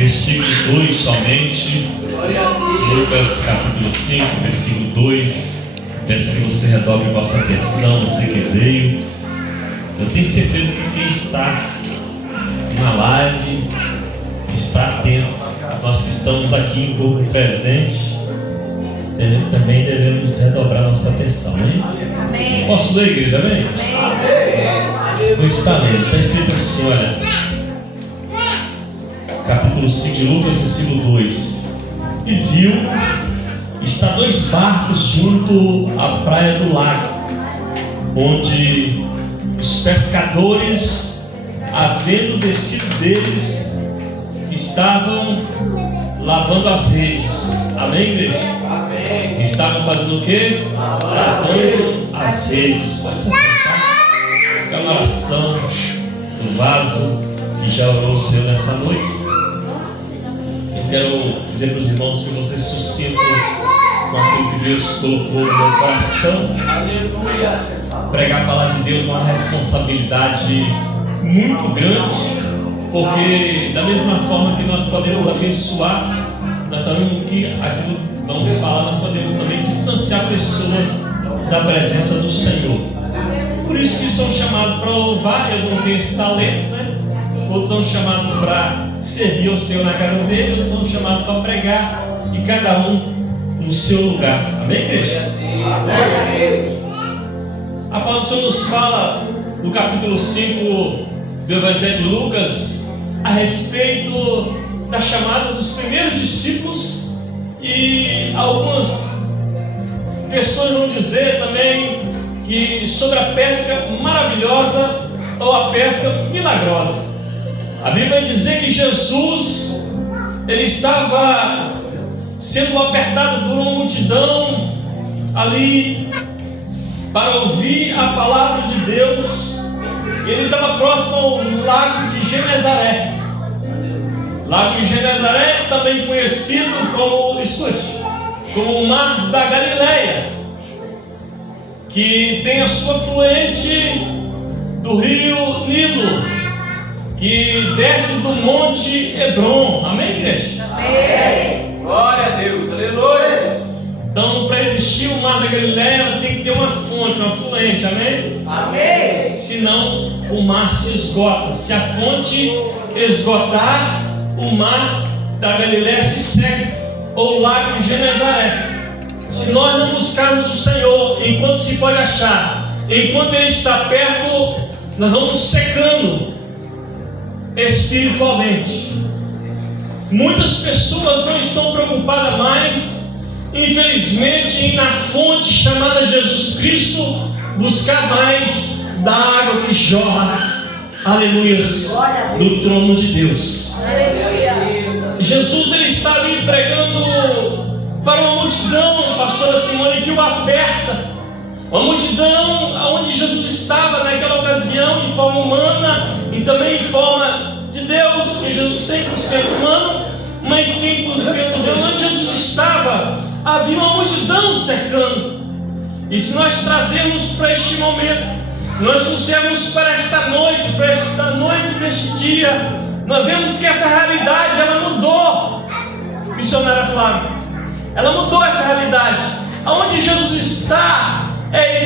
versículo 2 somente. Lucas capítulo 5, versículo 2. Peço que você redobre vossa atenção, você que veio. Eu tenho certeza que quem está na live está atento. Nós que estamos aqui em corpo presente também devemos redobrar nossa atenção, hein? Amém. Posso ler, igreja? Amém? Vou estar lendo. Está escrito assim, olha, capítulo 5 de Lucas, versículo 2. E viu, está 2 barcos junto à praia do lago, onde os pescadores, havendo descido deles, estavam lavando as redes. Amém, igreja? Amém. Estavam fazendo o quê? Lavando as redes. Pode se assentar. É uma oração do vaso que já orou o Senhor nessa noite. Eu quero dizer para os irmãos que você se sucinto com aquilo que Deus colocou no meu coração. Aleluia. Pregar a palavra de Deus é uma responsabilidade muito grande, porque da mesma forma que nós podemos abençoar, nós também aquilo que vamos falar, nós podemos também distanciar pessoas da presença do Senhor. Por isso que são chamados para louvar. Eu não tenho esse talento, né? Outros são chamados para servir ao Senhor na casa dele, outros são chamados para pregar, e cada um no seu lugar. Amém, igreja? Amém. A palavra do Senhor nos fala no capítulo 5 do Evangelho de Lucas a respeito da chamada dos primeiros discípulos, e algumas pessoas vão dizer também que sobre a pesca maravilhosa ou a pesca milagrosa. A Bíblia vai dizer que Jesus, ele estava sendo apertado por uma multidão ali para ouvir a palavra de Deus. Ele estava próximo ao lago de Genezaré. Lago de Genezaré, também conhecido como, escute, como o Mar da Galileia, que tem a sua afluente do rio Nilo, que desce do Monte Hebron. Amém, igreja? Amém. Glória a Deus, aleluia. Então, para existir o Mar da Galileia, tem que ter uma fonte, uma afluente. Amém? Amém. Senão o mar se esgota. Se a fonte esgotar, o Mar da Galileia se seca, ou o Lago de Genezaré. Se nós não buscarmos o Senhor enquanto se pode achar, enquanto Ele está perto, nós vamos secando espiritualmente. Muitas pessoas não estão preocupadas mais, infelizmente, em na fonte chamada Jesus Cristo buscar mais da água que jorra, aleluia, do trono de Deus. Aleluia. Jesus, ele está ali pregando para uma multidão, pastora Simone, que o aperta. Uma multidão onde Jesus estava naquela ocasião em forma humana e também em forma de Deus, que Jesus 100% humano, mas 100% Deus. Onde Jesus estava, havia uma multidão cercando. E se nós trazermos para este momento, se nós trouxermos para esta noite, para este dia, nós vemos que essa realidade, ela mudou. Missionária Flávia, ela mudou essa realidade. Aonde Jesus está,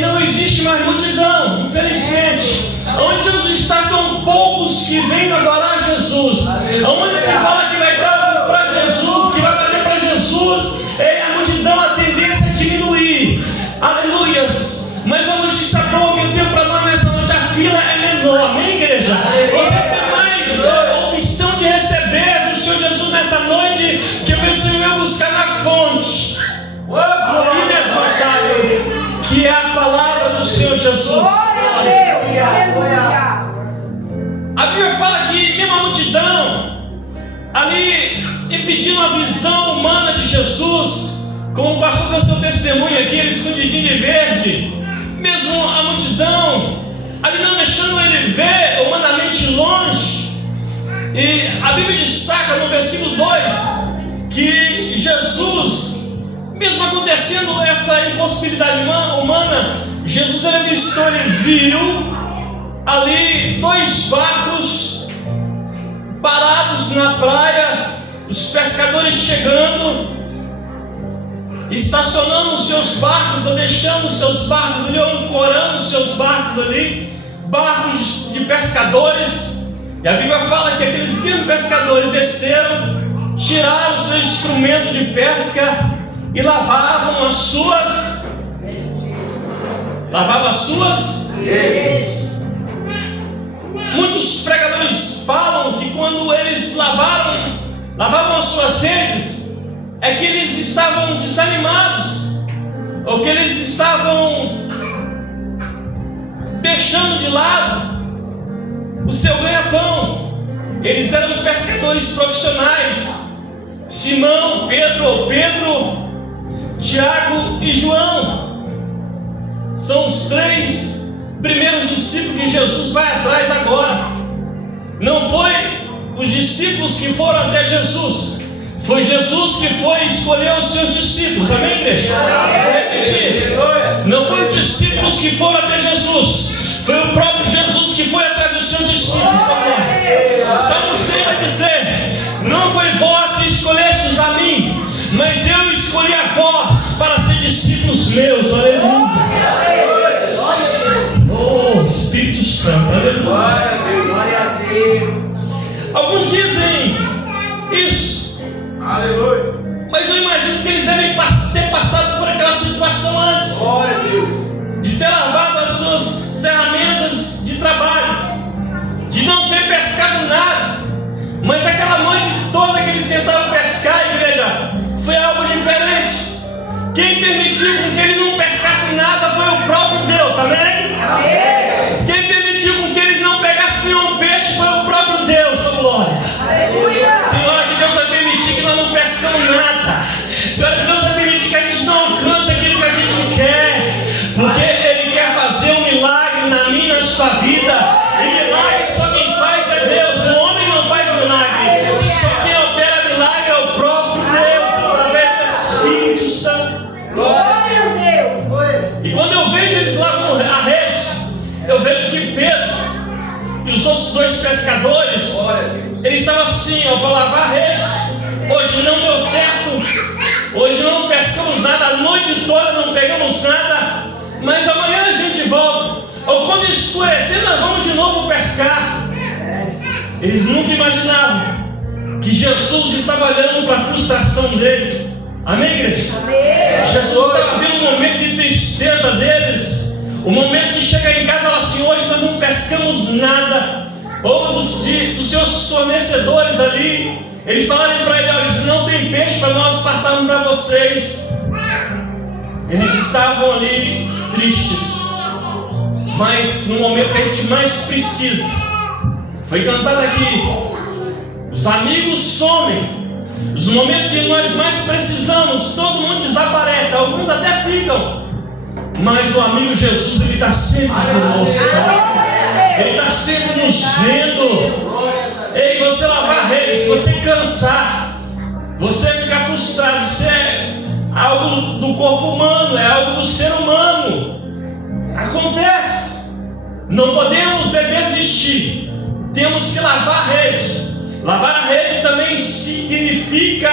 não existe mais multidão, infelizmente. Onde Jesus está, são poucos que vêm adorar Jesus. Onde se fala que vai para Jesus, que vai fazer para Jesus, a multidão, a tendência é diminuir. Aleluias. Mas a notícia boa que eu tenho para nós nessa noite, a fila é menor. Amém, igreja? Você tem mais a opção de receber do Senhor Jesus nessa noite, que você vai buscar na fonte inesgotável, que é a palavra do Senhor Jesus. Glória a Deus. Aleluia. A Bíblia fala que mesmo a multidão ali impedindo a visão humana de Jesus, como passou pelo seu testemunho aqui, ele escondidinho de verde, mesmo a multidão ali não deixando ele ver humanamente longe. E a Bíblia destaca no versículo 2 que Jesus, mesmo acontecendo essa impossibilidade humana, Jesus ele visitou, ele viu ali 2 barcos parados na praia, os pescadores chegando, estacionando os seus barcos, ou deixando os seus barcos ali, ou ancorando os seus barcos ali, barcos de pescadores. E a Bíblia fala que aqueles mesmos pescadores desceram, tiraram o seu instrumento de pesca e lavavam as suas. Muitos pregadores falam que quando eles lavavam as suas redes, é que eles estavam desanimados, ou que eles estavam deixando de lado o seu ganha-pão. Eles eram pescadores profissionais. Simão, Pedro, Tiago e João são os 3 primeiros discípulos que Jesus vai atrás agora. Não foi os discípulos que foram até Jesus, foi Jesus que foi escolher os seus discípulos. Amém, igreja? Vou repetir. Não foi os discípulos que foram até Jesus, foi o próprio Jesus que foi atrás dos seus discípulos. Salmo 100 vai dizer: não foi vós que escolhestes a mim, mas eu escolhi a vós para ser discípulos meus. Aleluia. Oh, Espírito Santo, aleluia. Glória a Deus. Alguns dizem isso, Aleluia. mas eu imagino que eles devem ter passado por aquela situação antes, Glória a Deus. de ter lavado as suas ferramentas de trabalho, de não ter pescado nada. Mas aquela noite toda que eles tentaram pescar, igreja, foi algo diferente. Quem permitiu com que eles não pescassem nada foi o próprio Deus. Amém? Amém. Quem permitiu com que eles não pegassem nenhum peixe foi o próprio Deus. Oh, glória. Aleluia. Tem hora que Deus vai permitir que nós não pescamos nada. Tem hora que Deus vai permitir que a gente não alcance aquilo que a gente quer, porque Ele quer fazer um milagre na minha e na sua vida. E milagre só quem faz é Deus. O homem não faz milagre. Só quem opera milagre é o próprio Deus, através do Espírito Santo. Glória a Deus. E quando eu vejo eles lavam a rede, eu vejo que Pedro e os outros 2 pescadores, Glória a Deus. eles estavam assim: eu vou lavar a rede. Hoje não deu certo, hoje não pescamos nada, a noite toda não pegamos nada, mas amanhã a gente volta. Ou quando escurecer, nós vamos de novo pescar. Eles nunca imaginavam que Jesus estava olhando para a frustração deles. Amém, igreja? Amém. Jesus estava vendo um momento de tristeza deles, o momento de chegar em casa e falar assim: hoje nós não pescamos nada. Ou dos seus fornecedores ali, eles falaram para ele: olha, não tem peixe para nós passarmos para vocês. Eles estavam ali tristes, mas no momento que a gente mais precisa, foi cantado aqui: os amigos somem. Os momentos que nós mais precisamos, todo mundo desaparece, alguns até ficam, mas o amigo Jesus, Ele está sempre conosco. Ele está sempre nos vendo. Ei, você lavar a rede, você cansar, você ficar frustrado, isso é algo do corpo humano, é algo do ser humano. Acontece. Não podemos desistir. Temos que lavar a rede. Lavar a rede também significa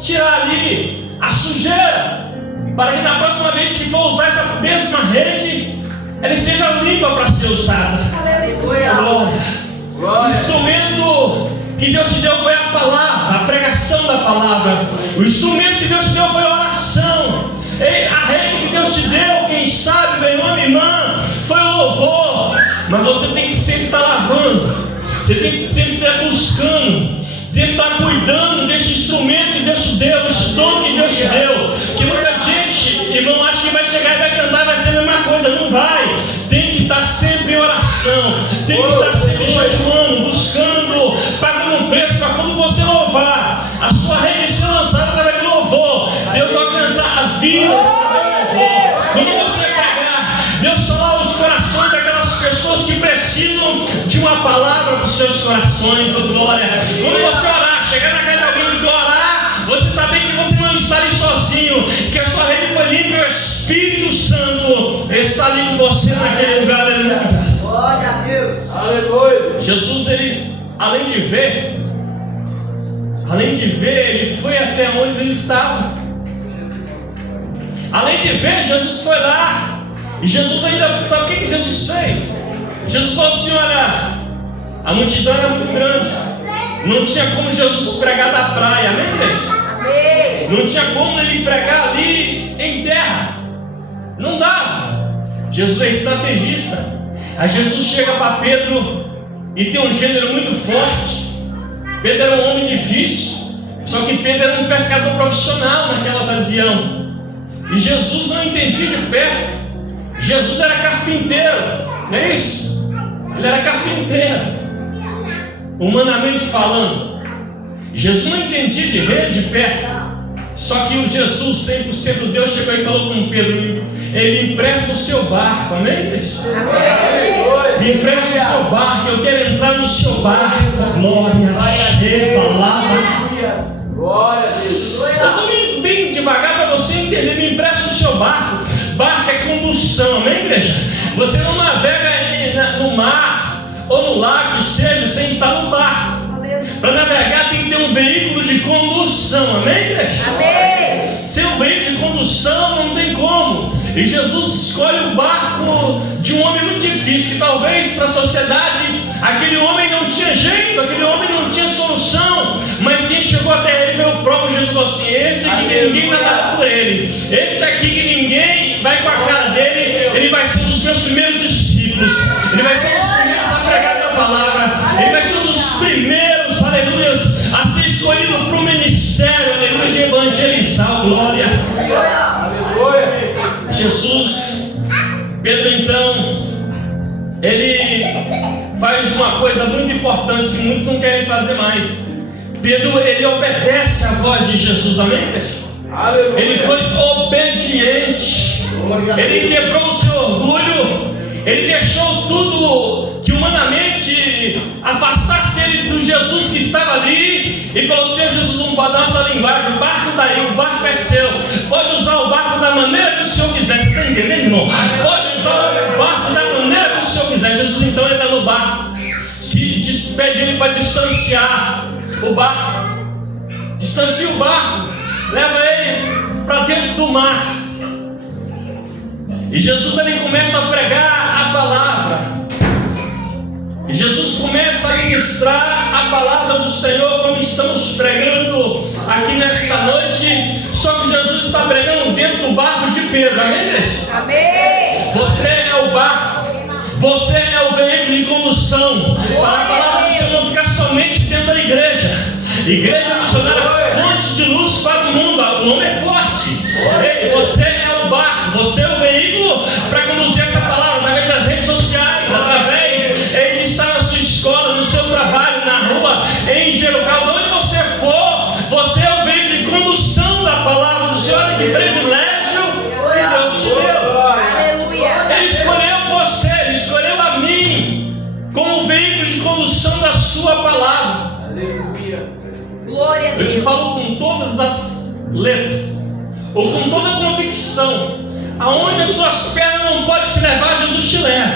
tirar ali a sujeira, para que na próxima vez que for usar essa mesma rede, ela esteja limpa para ser usada. Aleluia. Glória. O instrumento que Deus te deu foi a palavra, a pregação da palavra. O instrumento que Deus te deu foi a oração. Ei, a rede que Deus te deu, quem sabe, meu irmão, minha irmã, foi o louvor. Mas você tem que sempre estar lavando. Você tem que sempre estar buscando, tem que estar cuidando desse instrumento que Deus te deu, desse dom que Deus te deu. Que muita gente, irmão, acha que vai chegar e vai cantar, vai ser a mesma coisa. Não vai. Tem que estar sempre em oração, tem que estar sempre jejuando, buscando, pagando um preço para quando você louvar, a sua rede ser lançada através do louvor, Deus alcançar a vida através do louvor. Quando você pegar, Deus falar os corações daquelas pessoas que precisam de uma palavra para os seus corações, oh glória. Quando você orar, chegar na casa de alguém e orar, você saber que você não está ali sozinho, que a sua rede foi limpa e o Espírito Santo está ali com você naquele lugar. Aleluia. Glória a Deus. Aleluia. Jesus, ele, além de ver Além de ver, ele foi até onde eles estavam. Além de ver, Jesus foi lá. E Jesus ainda, sabe o que Jesus fez? Jesus falou assim: olha, a multidão era muito grande. Não tinha como Jesus pregar da praia, amém, igreja? Não tinha como ele pregar ali em terra. Não dava. Jesus é estrategista. Aí Jesus chega para Pedro e tem um gênero muito forte. Pedro era um homem difícil. Só que Pedro era um pescador profissional naquela ocasião. E Jesus não entendia de pesca. Jesus era carpinteiro, não é isso? Ele era carpinteiro, humanamente falando. Jesus não entendia de rede, de pesca. Só que o Jesus, 100% Deus, chegou e falou com Pedro: ele empresta o seu barco, amém, igreja? Me empresta o seu barco, eu quero entrar no seu barco. Glória a palavra. Glória a Deus. Eu estou indo bem devagar para você entender. Me empresta o seu barco. Barco é condução, amém, igreja? Você não navega no mar ou no lago, seja, sem estar no barco. Para navegar tem que ter um veículo de condução, amém, igreja? Amém. Sem um veículo de condução não tem como. E Jesus escolhe o barco de um homem muito difícil, que talvez para a sociedade aquele homem não tinha jeito, aquele homem não tinha solução. Mas quem chegou até ele foi o próprio Jesus. Falou assim: esse aqui que ninguém vai dar por ele, esse aqui que ninguém vai com a cara dele, ele vai ser um dos meus primeiros discípulos, ele vai ser um dos primeiros a pregar a minha palavra, ele vai ser um dos primeiros, aleluia, a ser escolhido para o ministério, aleluia, de evangelizar. Glória. Aleluia. Jesus, Pedro então, ele faz uma coisa muito importante que muitos não querem fazer mais. Pedro, ele obedece à voz de Jesus, amém, Aleluia. ele foi obediente, ele quebrou o seu orgulho, ele deixou tudo que humanamente afastasse ele do Jesus que estava ali, e falou: Senhor Jesus, vamos dar nossa linguagem, o barco está aí, o barco é seu, pode usar o barco da maneira que o Senhor quiser. Você está entendendo, irmão? Pode usar o barco da maneira que o Senhor quiser. Jesus então entra no barco, se despede ele para distanciar o barco, distancia o barco, leva ele para dentro do mar. E Jesus ele começa a pregar a palavra. E Jesus começa a ministrar a palavra do Senhor, como estamos pregando aqui nessa noite. Só que Jesus está pregando dentro do barco de Pedro, amém, igreja? Amém. Você é o barco, você é o veículo de condução para a palavra do Senhor não ficar somente dentro da igreja. Igreja missionária, fonte de luz para o mundo. O nome é forte. Ei, você é o barco, você é o veículo para conduzir essa palavra através das redes sociais, através de estar na sua escola, no seu trabalho, na rua, em Jerusalém, onde você for, você é o veículo de condução da palavra do Senhor. Olha que privilégio que Deus te deu. Aleluia. Ele escolheu você, ele escolheu a mim como veículo de condução da sua palavra. Aleluia. Glória a Eu te Deus. falo com todas as letras, ou com toda a convicção: aonde as suas pernas não podem te levar, Jesus te leva.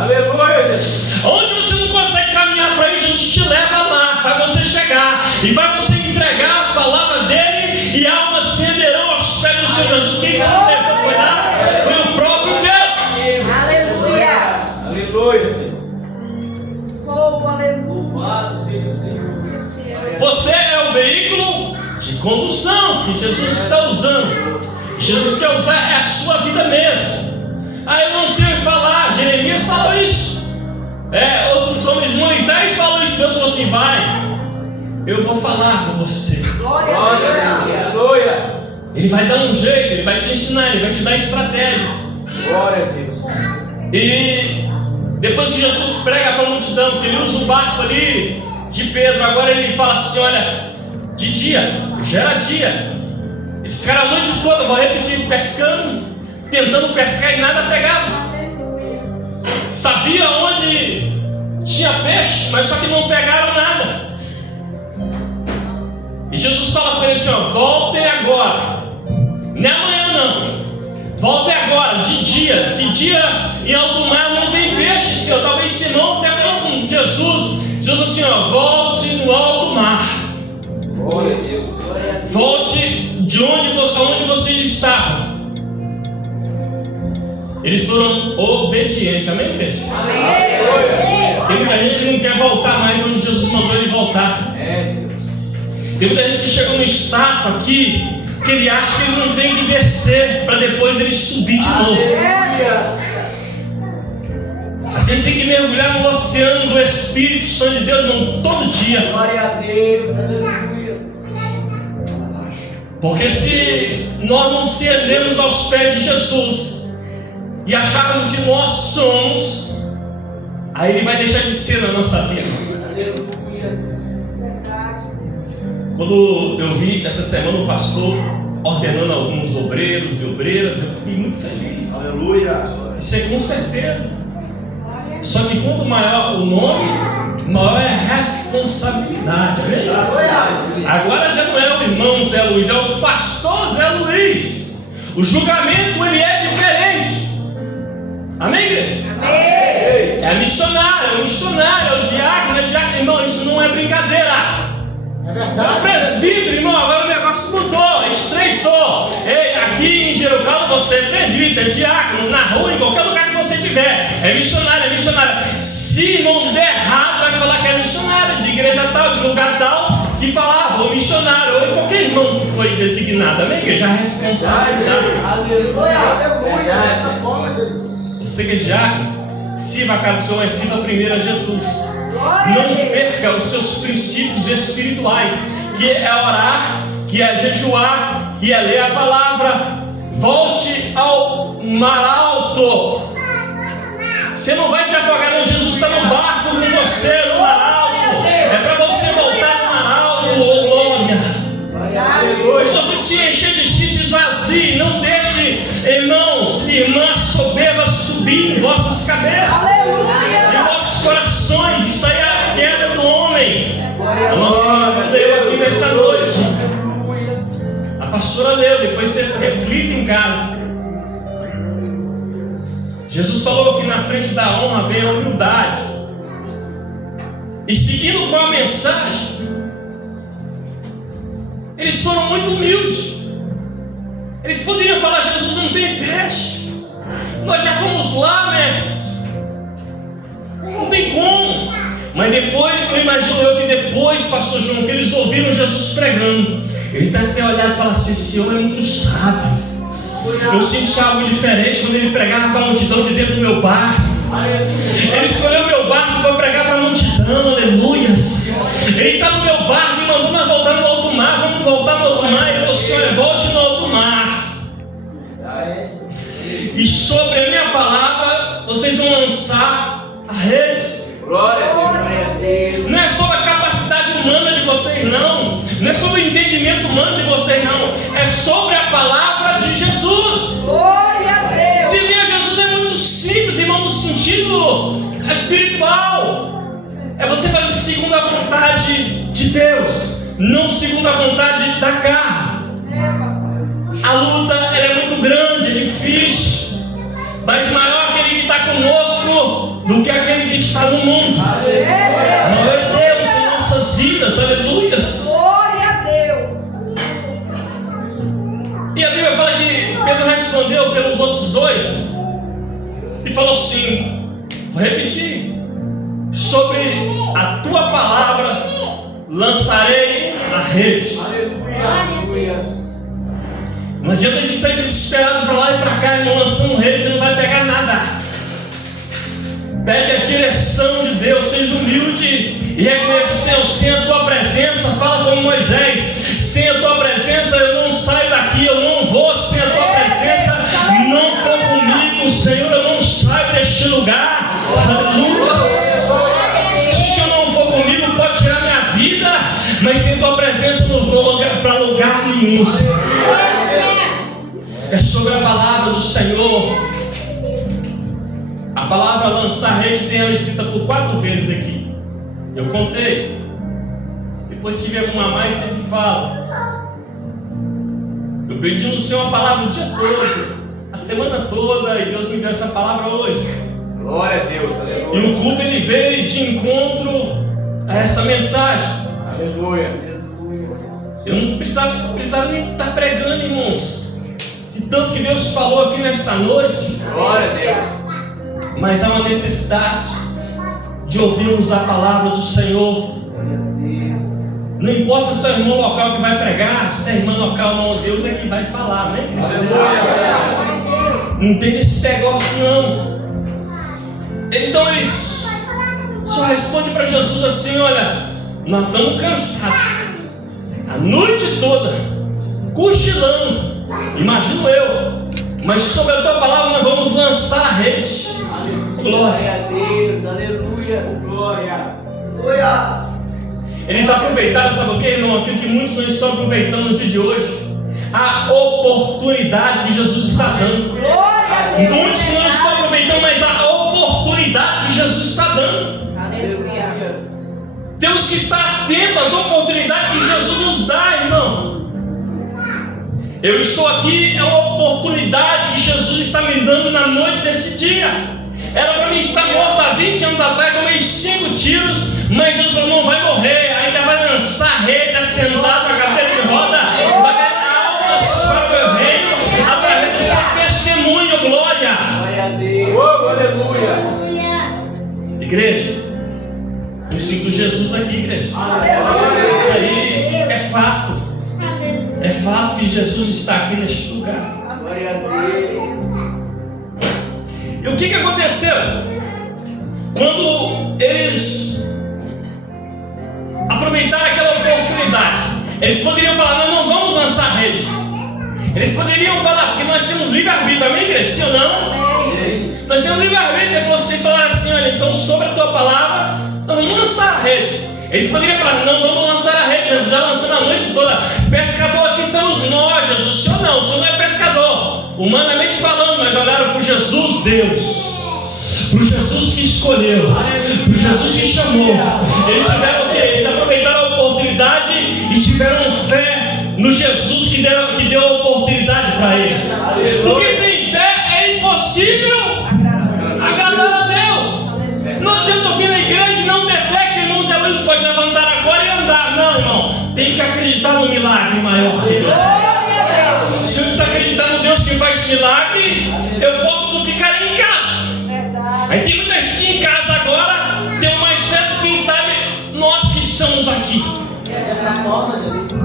Aleluia. Aonde você não consegue caminhar para ir, Jesus te leva lá, faz você chegar e vai você entregar a palavra dele, e almas se renderão aos pés do Senhor Jesus. Quem te levou foi lá, foi o próprio Deus. Aleluia. Aleluia, Senhor. Oh, aleluia. Louvado seja o Senhor. Você é o veículo de condução que Jesus está usando. Jesus quer usar a sua vida mesmo. Ah, eu não sei falar. Jeremias falou isso. Outros homens, Moisés falou isso. Deus falou assim: vai, eu vou falar com você. Glória a Glória a Deus. Deus. Aleluia. Ele vai dar um jeito, ele vai te ensinar, ele vai te dar estratégia. Glória a Deus. E depois que Jesus prega para a multidão, que ele usa o barco ali de Pedro, agora ele fala assim: olha, de dia, já era dia. Eles ficaram a noite toda, vou repetir, pescando, tentando pescar e nada pegava. Sabia onde tinha peixe, mas só que não pegaram nada. E Jesus fala com ele assim: ó, voltem agora, não é amanhã não, voltem agora, de dia em alto mar não tem peixe, Senhor. Talvez Simão até falou com Jesus, Jesus assim: ó, volte no alto mar. Eles foram obedientes. Amém, igreja? Aleluia. Tem muita gente que não quer voltar mais onde Jesus mandou ele voltar. É, Deus. Tem muita gente que chegou no status aqui que ele acha que ele não tem que descer para depois ele subir de novo. A gente tem que mergulhar no oceano do Espírito Santo de Deus, irmão, todo dia. Glória a Deus. Aleluia. Porque se nós não se rendemos aos pés de Jesus e acharmos que nós somos, aí ele vai deixar de ser na nossa vida. Aleluia. Quando eu vi essa semana o pastor ordenando alguns obreiros e obreiras, eu fiquei muito feliz. Aleluia. Isso é com certeza. Só que quanto maior o nome, maior é a responsabilidade. Amém? Agora já não é o irmão Zé Luiz, é o pastor Zé Luiz. O julgamento ele é diferente. Amém, igreja? Amém. É missionário, é o missionário, é o diácono, é o diácono. Irmão, isso não é brincadeira. É É o verdade. presbítero, irmão, agora o negócio mudou, estreitou. Ei, aqui em Jerusalém você é presbítero, é diácono, na rua, em qualquer lugar que você tiver. É missionário, é missionário. Se não der errado, vai falar que é missionário, de igreja tal, de lugar tal, que falava, ou missionário, ou qualquer irmão que foi designado. Amém, igreja? A responsabilidade. Aleluia. Aleluia. Dessa forma, Jesus. Você que é diácono, sirva a cada seu, mas sirva primeiro a Jesus. Não perca os seus princípios espirituais, que é orar, que é jejuar, que é ler a palavra. Volte ao mar alto. Você não vai se afogar, não. Jesus está no barco com você, no mar alto. É para você voltar no mar alto, oh glória. Quando você se encher de si, se esvazie. Não deixe, irmãos e irmãs soberbas subir em vossas cabeças, em vossos corações. Isso aí é a queda do homem. A nossa irmã leu aqui nessa noite. A pastora leu, depois você reflita em casa. Jesus falou que na frente da honra vem a humildade. E seguindo com a mensagem, eles foram muito humildes. Eles poderiam falar: Jesus, não tem peixe. Nós já fomos lá, mestre. Não tem como. Mas depois, eu imagino que depois, pastor João, que eles ouviram Jesus pregando, eles devem ter olhado e falado assim: esse homem é muito sábio. Eu senti algo diferente quando ele pregava para a multidão de dentro do meu barco. Ele escolheu o meu barco para pregar para a multidão, aleluias. Ele está no meu barco e mandou nós voltar no alto mar. Vamos voltar no alto mar. Ele falou assim: olha, volte no alto mar. E sobre a minha palavra, vocês vão lançar a rede. Glória a Deus. Não é sobre a capacidade humana de vocês, não. Não é sobre o entendimento humano de vocês, não. É sobre a palavra de Jesus. Glória a Deus. Servir a Jesus é muito simples, irmão, no sentido espiritual. É você fazer segundo a vontade de Deus, não segundo a vontade da carne. A luta ela é muito grande, é difícil, mas maior aquele que está conosco do que aquele que está no mundo. Glória a Deus em nossas vidas, aleluias. Glória a Deus. E a Bíblia fala que Pedro respondeu pelos outros dois e falou assim: vou repetir, sobre a tua palavra lançarei a rede. Aleluia. Não adianta a gente sair desesperado para lá e para cá e não lançando rede, você não vai pegar nada. Pede a direção de Deus, seja humilde e reconheça: Senhor, sem a tua presença, fala como Moisés, sem a tua presença eu não saio daqui, eu não vou, sem a tua presença não for comigo, Senhor, eu não saio deste lugar. Aleluia. Se o Senhor não for comigo, pode tirar minha vida, mas sem a tua presença eu não vou para lugar nenhum, Senhor. É sobre a palavra do Senhor. A palavra lançar rede tem ela escrita por 4 vezes aqui. Eu contei. Depois, se tiver alguma mais, você me fala. Eu pedi no Senhor a palavra o dia todo, a semana toda, e Deus me deu essa palavra hoje. Glória a Deus. E Aleluia. o culto ele veio de encontro a essa mensagem. Aleluia. Eu não precisava nem estar pregando, irmãos. de tanto que Deus falou aqui nessa noite. Glória a Deus. Mas há uma necessidade de ouvirmos a palavra do Senhor. Não importa se é o irmão local que vai pregar, se é a irmã local não, Deus é que vai falar, amém? Não tem esse negócio não. Então eles só respondem para Jesus assim: olha, nós estamos cansados, a noite toda, cochilando, imagino eu, mas sobre a tua palavra nós vamos lançar a rede. Glória a Deus, aleluia. Glória. Eles aproveitaram, sabe o que, irmão? Aquilo que muitos não estão aproveitando no dia de hoje, a oportunidade que Jesus está dando. Muitos não estão aproveitando mais a oportunidade que Jesus está dando. Aleluia. Temos que estar atentos às oportunidades que Jesus nos dá, irmão. Eu estou aqui, é uma oportunidade que Jesus está me dando na noite desse dia. Era para mim estar morto há 20 anos atrás, tomei 5 tiros, mas Jesus falou: não vai morrer, ainda vai lançar a rede, assentado na cadeira de roda, vai ganhar almas para o meu reino, através do seu testemunho. Glória! Glória a Deus. Oh, aleluia. Igreja, eu sinto Jesus aqui, igreja. Aleluia. Isso aí é fato. É fato que Jesus está aqui neste lugar. Glória a Deus. E o que aconteceu? Quando eles aproveitaram aquela oportunidade, eles poderiam falar: nós não vamos lançar a rede. Eles poderiam falar, porque nós temos livre-arbítrio, amém, igreja? Sim ou não? Nós temos livre-arbítrio. Vocês falaram assim: olha, então sobre a tua palavra, nós vamos lançar a rede. Eles poderiam falar: não vamos lançar a rede, Jesus já lançando a noite toda. Pescador aqui somos nós, Jesus. O senhor não, o senhor não é pescador. Humanamente falando, mas olharam para Jesus, Deus, para o Jesus que escolheu, para o Jesus que chamou. Eles tiveram o quê? Eles aproveitaram a oportunidade e tiveram fé no Jesus que deu a oportunidade para eles. Porque sem fé é impossível agradar a Deus. Não adianta eu vir na igreja e não ter fé que irmãos e alunos podem levantar agora e andar. Não, irmão, tem que acreditar no milagre maior que Deus. Se eu desacreditar no Deus que faz milagre, eu posso ficar em casa. Aí tem muita gente em casa agora, tem mais fé do que quem sabe nós que estamos aqui.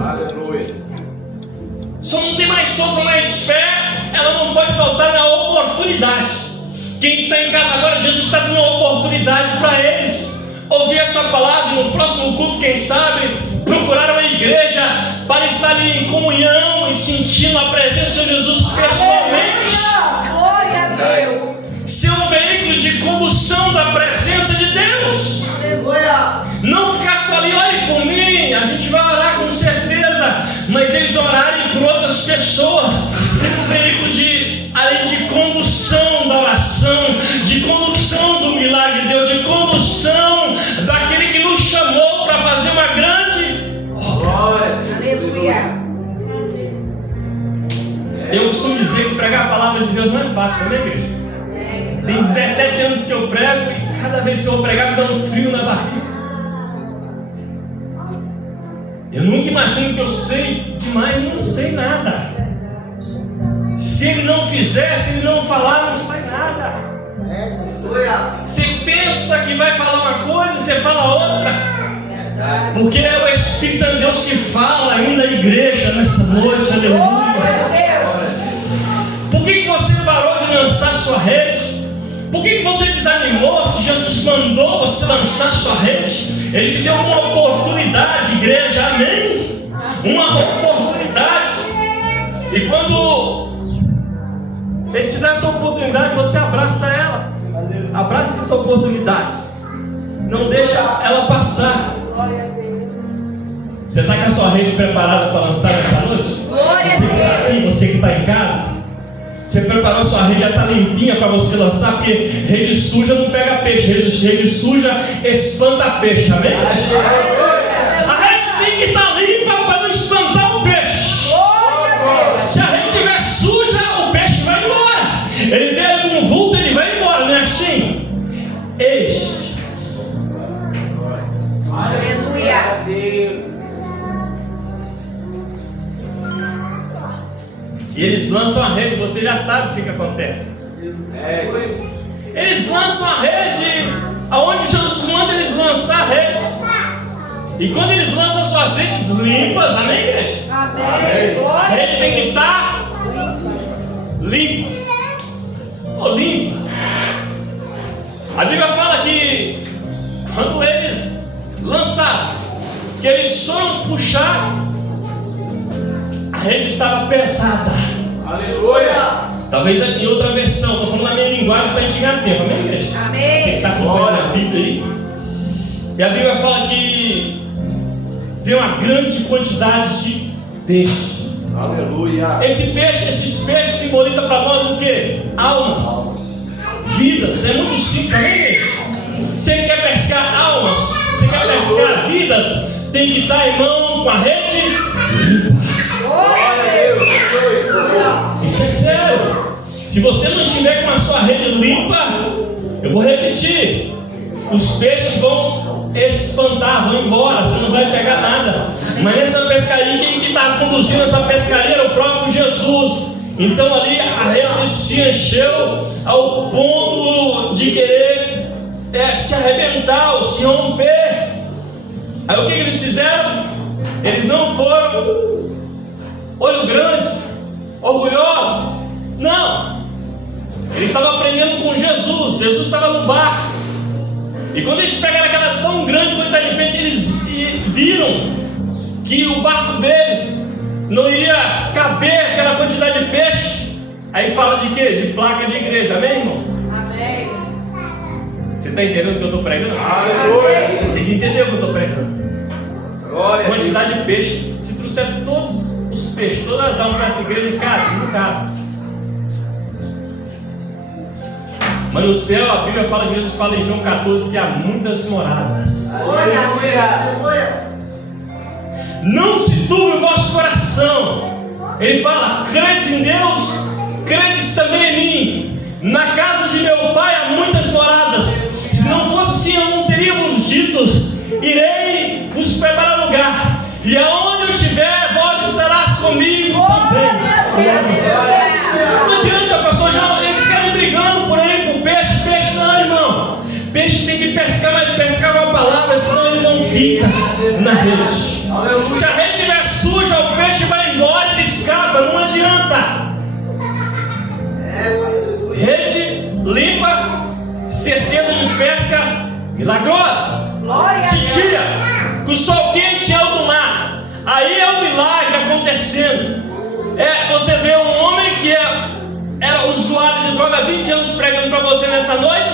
Aleluia. Só não tem mais força, mais fé, ela não pode faltar na oportunidade. Quem está em casa agora, Jesus está dando uma oportunidade para eles ouvir essa palavra. No próximo culto, quem sabe, procurar uma igreja para estar ali em comunhão e sentindo a presença do Senhor Jesus pessoalmente. Glória a Deus. Ser um veículo de condução da presença de Deus. Aleluia. Não ficar só ali: ore por mim, a gente vai orar com certeza, mas eles orarem por outras pessoas. Ser um veículo de, além de condução da oração, de condução do milagre de Deus, de condução daquele que nos chamou para fazer uma grande Glória. Aleluia. Eu costumo dizer que pregar a palavra de Deus não é fácil, né, igreja? Tem 17 anos que eu prego e cada vez que eu vou pregar me dá um frio na barriga. Eu nunca imagino que eu sei demais, não sei nada. Se ele não fizer, se ele não falar, não sai nada. Você pensa que vai falar uma coisa, você fala outra. Porque é o Espírito de Deus que fala ainda a igreja nessa noite, aleluia. Por que você parou de lançar sua rede? Por que você desanimou se Jesus mandou você lançar sua rede? Ele te deu uma oportunidade, igreja, amém? Uma oportunidade. E quando Ele te dá essa oportunidade, você abraça ela. Abraça essa oportunidade. Não deixa ela passar. Você está com a sua rede preparada para lançar essa noite? Glória Você que está aqui, você que está em casa, você preparou sua rede, já está limpinha para você lançar, porque rede suja não pega peixe, rede suja espanta peixe, amém? A rede tem que estar limpa para não espantar o peixe. Se a rede estiver suja, o peixe vai embora. Ele vê com um vulto, ele vai embora, não é assim? Aleluia. E eles lançam a rede, você já sabe o que acontece. Eles lançam a rede, aonde Jesus manda eles lançar a rede. E quando eles lançam suas redes limpas, amém, igreja? Amém. A rede tem que estar limpa. Ou limpa. A Bíblia fala que quando eles lançaram, que eles foram puxar, a rede estava pesada. Aleluia. Talvez em outra versão, estou falando na minha linguagem para a gente ganhar tempo, amém, igreja? Você que Amém. está acompanhando a Bíblia aí. E a Bíblia fala que veio uma grande quantidade de peixe. Aleluia. Esses peixes simbolizam para nós o quê? Almas, vidas. É muito simples, amém, igreja? Você quer pescar almas, você quer pescar vidas, tem que estar, irmão, com a rede limpa. Glória a Deus. Isso é sério. Se você não estiver com a sua rede limpa, eu vou repetir, os peixes vão espantar, vão embora, você não vai pegar nada. Mas nessa pescaria, quem estava conduzindo essa pescaria era o próprio Jesus. Então ali a rede se encheu ao ponto de querer se arrebentar, ou se romper. Aí o que eles fizeram? Eles não foram olho grande, orgulhosos. Não. Eles estavam aprendendo com Jesus. Jesus estava no barco. E quando eles pegaram aquela tão grande quantidade de peixe, eles viram que o barco deles não iria caber aquela quantidade de peixe. Aí fala de quê? De placa de igreja, amém, irmão? Amém. Você está entendendo o que eu estou pregando? Aleluia. Você tem que entender o que eu estou pregando. Glória a Deus. Quantidade de peixe. Se trouxer todos os peixes, todas as almas para essa igreja, cara, não cabe. Mas no céu a Bíblia fala que Jesus fala em João 14 que há muitas moradas. Aleluia. Não se turbe o vosso coração. Ele fala: credes em Deus, credes também em mim. Na casa de meu pai há muitas moradas. Se não fosse assim, eu não teria vos dito: irei vos preparar lugar. E aonde eu estiver, vós estarás comigo também. Não adianta, pastor João, eles querem brigando por aí com peixe. Peixe não, irmão. Peixe tem que pescar, mas pescar uma palavra, senão ele não fica na rede. Se a rede estiver suja, o peixe vai embora, ele escapa, não adianta. Rede limpa, certeza de pesca milagrosa. Glória a Deus. Titia, com o sol quente em alto mar, aí é um milagre acontecendo. Você vê um homem que era usuário de droga há 20 anos pregando para você nessa noite,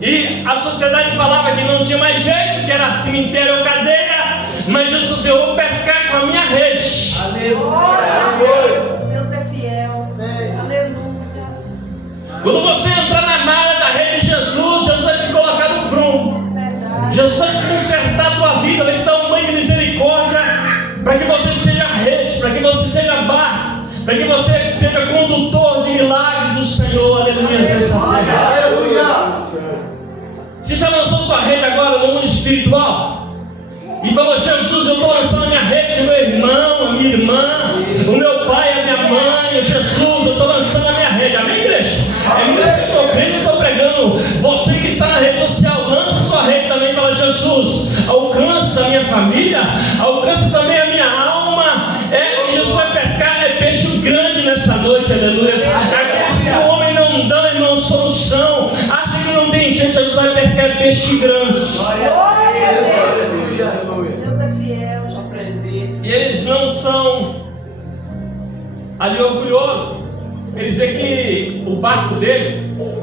e a sociedade falava que não tinha mais jeito, que era cemitério ou cadeia, mas Jesus disse: eu vou pescar com a minha rede. Glória a Aleluia. Deus. Deus é fiel. Aleluia. Quando você entrar na malha da rede de Jesus, Jesus vai te colocar no prumo. Verdade. Jesus vai consertar a tua vida, vai te dar um banho de misericórdia, para que você seja rede, para que você seja barco, para que você seja condutor de milagre do Senhor. Aleluia. Aleluia. Você já lançou sua rede agora no mundo espiritual? E falou: Jesus, eu estou lançando a minha rede, meu irmão, a minha irmã, o meu pai, a minha mãe, Jesus, eu estou lançando a minha rede. Amém, igreja? É nisso que eu estou crendo e estou pregando. Você que está na rede social, lança sua rede também. Fala: Jesus, alcança a minha família, alcança também a minha alma. Jesus vai pescar peixe grande nessa noite, aleluia. Aqueles que o homem não dá, irmão, solução, acha que não tem gente, Jesus vai pescar peixe grande. Glória a Deus. Aleluia. Deus é fiel. Jesus. E eles não são ali orgulhosos. Eles veem que o barco deles,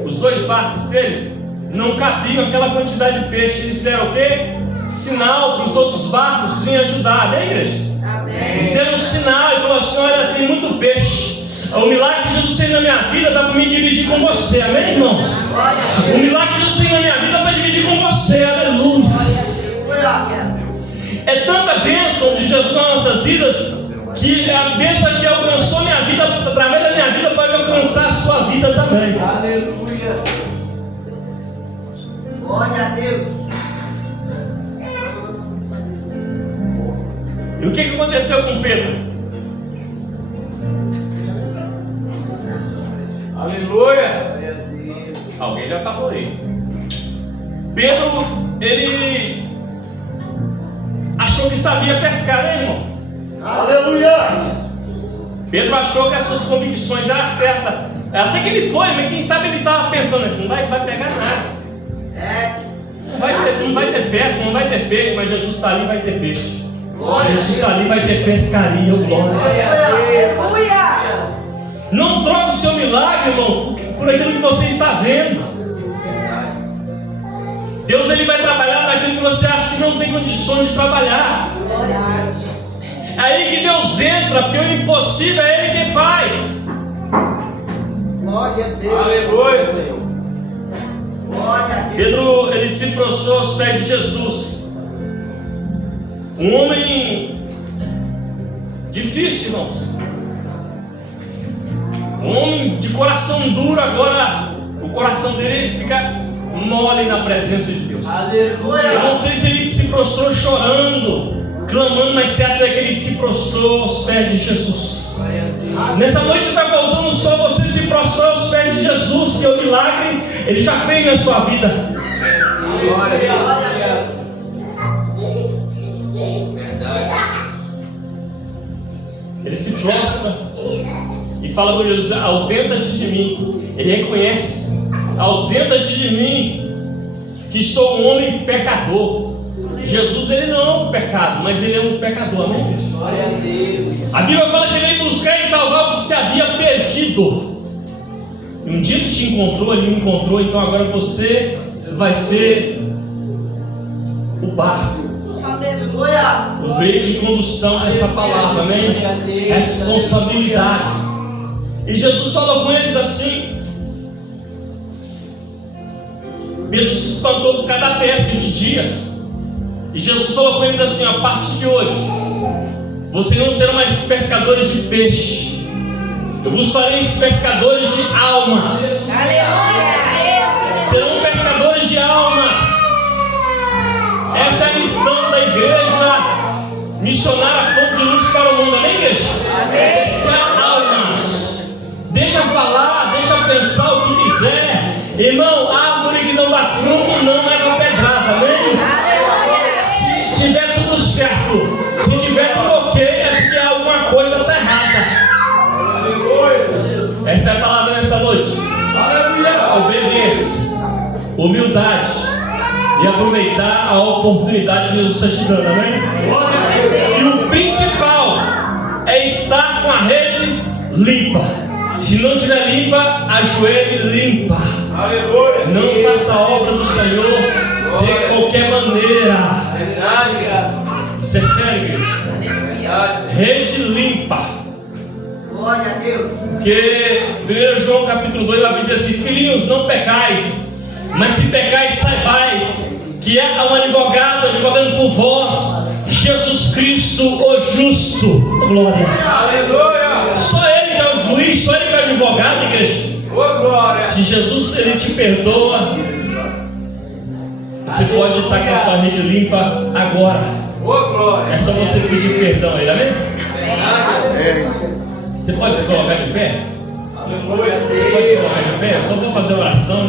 os dois barcos deles, não cabiam aquela quantidade de peixe. Eles fizeram o quê? Sinal para os outros barcos virem ajudar, amém, igreja? Amém. Fizeram um sinal e falou assim: olha, tem muito peixe. O milagre que Jesus fez na minha vida dá para me dividir com você, amém, irmãos? O milagre que Jesus fez na minha vida dá para dividir com você, aleluia. É tanta bênção de Jesus nas nossas vidas, que a bênção que alcançou minha vida, através da minha vida, pode alcançar a sua vida também. Aleluia. Glória a Deus. E o que aconteceu com Pedro? Aleluia. Alguém já falou aí. Pedro, ele achou que sabia pescar, né, irmãos? Aleluia. Pedro achou que as suas convicções eram certas. Até que ele foi, mas quem sabe ele estava pensando assim: não vai pegar nada. Não vai ter pesca, não vai ter peixe, mas Jesus está ali, vai ter peixe. Jesus está ali, vai ter pescaria, glória. Aleluia. Não troque o seu milagre, irmão, por aquilo que você está vendo. Deus, ele vai trabalhar naquilo que você acha que não tem condições de trabalhar. É aí que Deus entra, porque o impossível é Ele quem faz. Glória a Deus. Aleluia, Senhor. Glória a Deus. Pedro, ele se prostrou aos pés de Jesus. Um homem difícil, irmãos. Um homem de coração duro. Agora o coração dele fica mole na presença de Deus. Eu não sei se ele se prostrou chorando, clamando, mas certo é que ele se prostrou aos pés de Jesus. Nessa noite está faltando só você se prostrar aos pés de Jesus, porque o milagre ele já fez na sua vida. Glória a Deus. Verdade. Ele se prostra e fala com Jesus: ausenta-te de mim. Ele reconhece: ausenta-te de mim, que sou um homem pecador. Jesus, ele não é um pecado, mas ele é um pecador, amém? Glória a Deus. A Bíblia fala que ele veio buscar e salvar o que se havia perdido. Um dia ele te encontrou, ele me encontrou, então agora você vai ser o barco, Aleluia. o veio de condução dessa palavra, amém? Responsabilidade. E Jesus falou com eles assim. Pedro se espantou por cada pesca de dia. E Jesus falou com eles assim: a partir de hoje, vocês não serão mais pescadores de peixe, eu vos farei pescadores de almas. Aleluia. Serão pescadores de almas. Essa é a missão da igreja missionária Fonte de Luz para o mundo, amém, igreja? Pescar almas. Deixa falar, deixa pensar o que quiser. Irmão, árvore que não dá fruto não leva pedrada, amém? Se tiver tudo certo, se tiver tudo ok, é porque alguma coisa está errada. Aleluia. Essa é a palavra nessa noite. Obediência, humildade e aproveitar a oportunidade que Jesus está te dando, amém? E o principal é estar com a rede limpa. Se não tiver limpa, ajoelhe limpa. Aleluia. Não faça a obra do Senhor de qualquer maneira. Verdade. Isso é sério, igreja. Verdade. Rede limpa. Glória a Deus. Porque 1 João capítulo 2 vai dizer assim: filhinhos, não pecais, mas se pecais, saibais que há um advogado advogando por vós, Jesus Cristo o justo. Glória. Aleluia. Só Ele que é o juiz, só Ele que é o advogado, igreja. Ô glória. Se Jesus ele te perdoa, você pode estar com a sua rede limpa agora. Ô glória. É só você pedir perdão a Ele, amém? Verdade. Você pode se colocar de pé? Aleluia. Você pode se colocar de pé? Só vou fazer oração.